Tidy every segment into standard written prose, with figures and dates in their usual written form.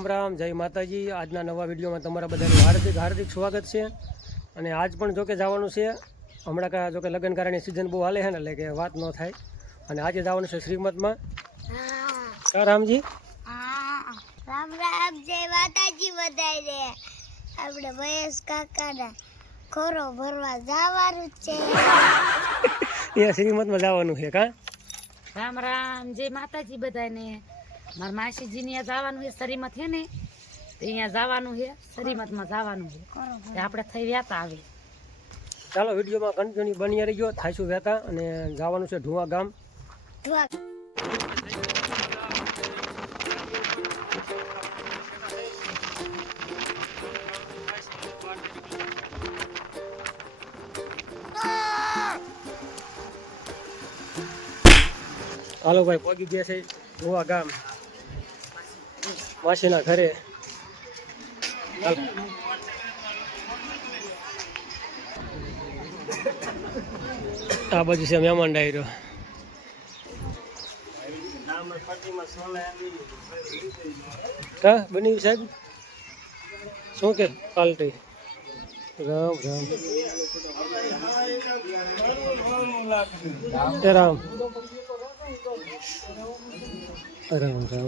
રામ રામ, જય માતાજી। આજના નવા વિડીયોમાં તમારા બધાનું હાર્દિક હાર્દિક સ્વાગત છે। અને આજ પણ જોકે જવાનું છે, હમણાં જોકે લગ્ન કાર્યની સિઝન બહુ હાલે છે ને, એટલે કે વાત ન થાય। અને આજે જવાનું છે શ્રીમતમાં। રામજી રામ રામ, જય માતાજી બધાને। આપણે મહેશ કાકાના ખોરો ભરવા જવાનું છે। અહીંયા શ્રીમતમાં જવાનું છે કા? રામ રામ, જય માતાજી બધાને। મારા માસીજી ને જવાનું છે, શ્રીમત છે ને, અહીંયા જવાનું છે, શ્રીમતમાં જવાનું છે, આપણે થઈ વ્યાતા આવે। ચાલો વિડીયોમાં કન્ટિન્યુ બની રહી ગયો, થાઈશું વ્યાતા અને જવાનું છે ઢુવા ગામ। હાલો ભાઈ, પહોંચી ગયા છે ઢુવા ગામ, માસીના ઘરે। આ બાજુ છે મહેમાન ડાયરો। કા બની સાહેબ, શું કે પાલટી? રામ રામ, રામ રામ રામ।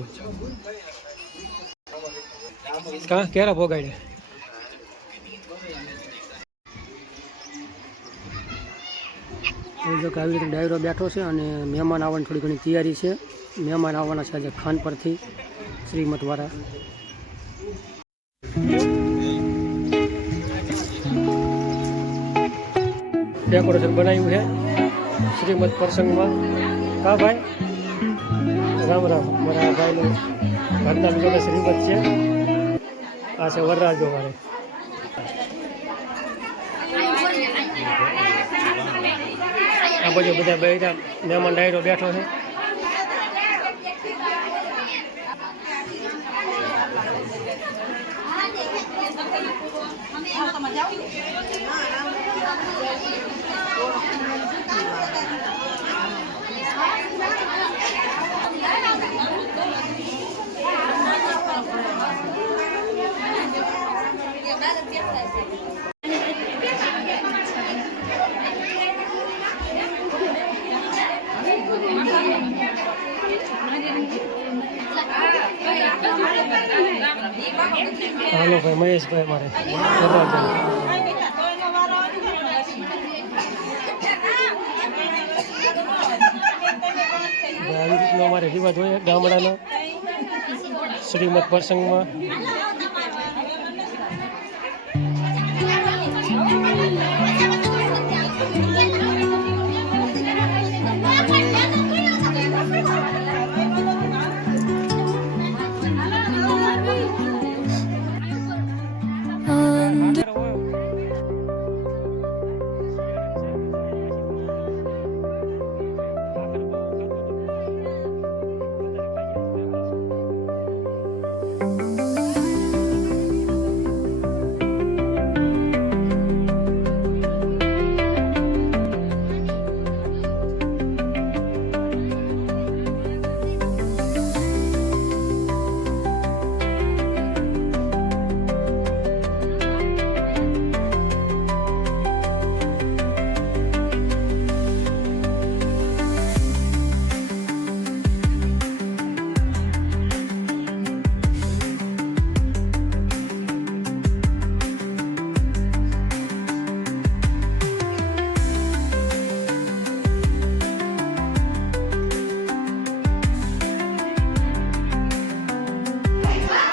કા ક્યારે ભોગાડે? જો કે આવી રીતે ડાયરો બેઠો છે અને મહેમાન આવવાની થોડી ઘણી તૈયારી છે। મહેમાન આવવાના છે આજે ખાન પરથી, શ્રીમતવાળા। ડેકોરેશન બનાવ્યું છે શ્રીમત પ્રસંગમાં। કા ભાઈ? રામ રામ, મારા ભાઈનું ઘરના બીજો શ્રીમત છે। આ છે વરરાજો વાળે। આ બાજુ બધા બેઠા મહેમાન ડાયરો બેઠો છે। હાલો ભાઈ, મહેશભાઈ મારે આવી રીતનો અમારે રિવાજ હોય ગામડાના શ્રીમત પ્રસંગમાં।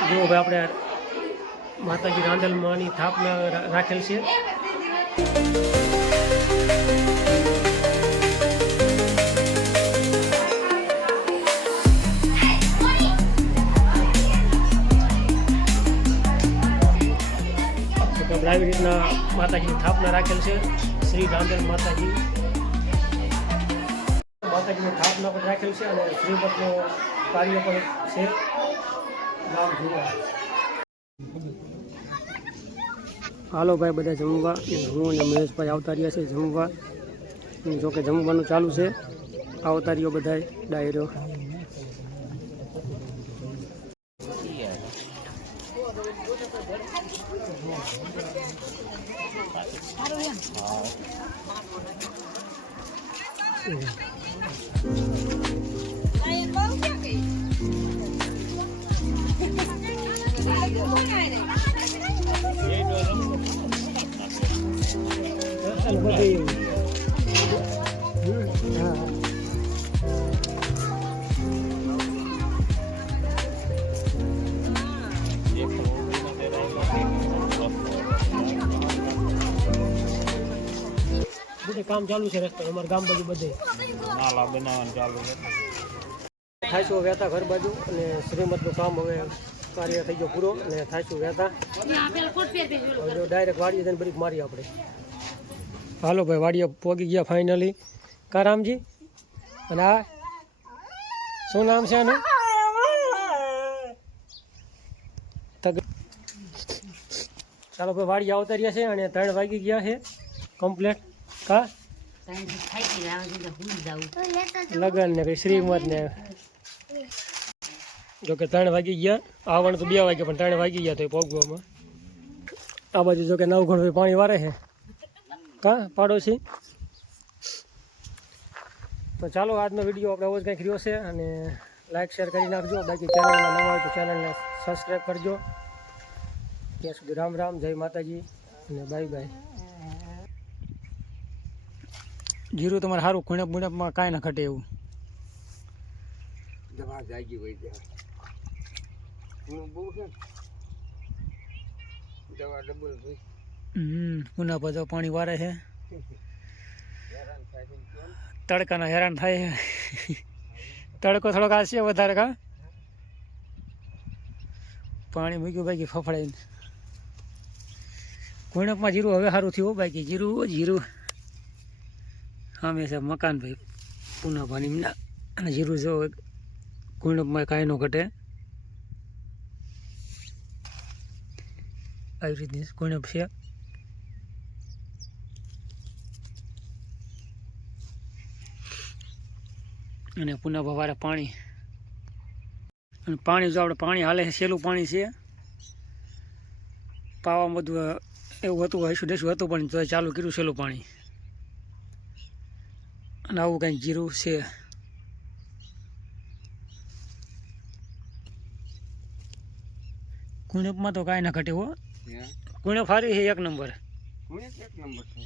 જો ભાઈ, આપણે માતાજી રાંદલમાંની થાપના રાખેલ છે। આપણે આવી રીતના માતાજીની થાપના રાખેલ છે, શ્રી રાંદલ માતાજી માતાજીની થાપના પણ રાખેલ છે અને શ્રીમતનો કાર્ય પણ છે ગામ ઢુવા। હાલો ભાઈ, બધા જમવા, હું અને મહેશભાઈ આવતા રહ્યા છે જમવા। જોકે જમવાનું ચાલુ છે, આવતા રહ્યો બધા ડાયરો। બધે કામ ચાલુ છે રસ્તે અમારા ગામ બાજુ બધે નાલા બનાવવાનું ચાલુ છે. થાયશું વહેતા ઘર બાજુ અને શ્રીમતનું કામ હવે કાર્ય થઈ ગયો પૂરો અને થાયશું વહેતા હવે ડાયરેક્ટ વાડીએ જઈને બ્રેક મારી આપણે. હાલો ભાઈ વાડીએ પોગી ગયા ફાઇનલી. કા રામજી? અને આ શું નામ છે આનું? ચાલો ભાઈ વાડી આવતા રહ્યા છે અને 3 વાગી ગયા છે કમ્પ્લેટ. કા લગન ને કઈ શ્રીમત ને જો કે 3 વાગી ગયા. આવવાનું તો 2 વાગ્યા પણ 3 વાગી ગયા તો એ પોગવામાં. આ બાજુ જો કે નવઘણ પાણી વારે છે. કા પાડોશી? તો ચાલો આજનો વિડીયો આપણે આવો જ કંઈક રહ્યો છે અને લાઈક શેર કરી નાખજો. બાકી ચેનલમાં નવા હોય તો ચેનલને સબસ્ક્રાઈબ કરજો. ત્યાં સુધી રામ રામ, જય માતાજી અને બાય બાય. જીરું તમારે સારું ખૂણપ બુણપમાં કાંઈ ના ઘટે એવું. દવા જાગી હોય ત્યાં બહુ છે દવા ડબલ થઈ. ઉના પર પાણી વારે છે. હેરાન થાય છે કેમ? તડકાના હેરાન થાય છે. તડકો થોડોક આ છે વધારે. કા પાણી મૂક્યું બાકી ફફડાઈને. કુણપમાં જીરું હવે સારું થયું. બાકી જીરું હંમેશા મકાન ભાઈ પૂના પાણીના અને જીરું જો કુણપમાં કાંઈ ન ઘટે. આવી રીતની કુણપ છે. અને પુના ભવારે પાણી અને પાણી જો આપણે પાણી હાલે છે સહેલું પાણી છે. પાવા બધું એવું હતું હસું ડેસું હતું પણ તો ચાલુ કર્યું સહેલું પાણી. અને આવું કંઈક જીરું છે. કુણપમાં તો કાંઈ ના ઘટે હો. કુણપ સારી છે એક નંબર. એક નંબર છે.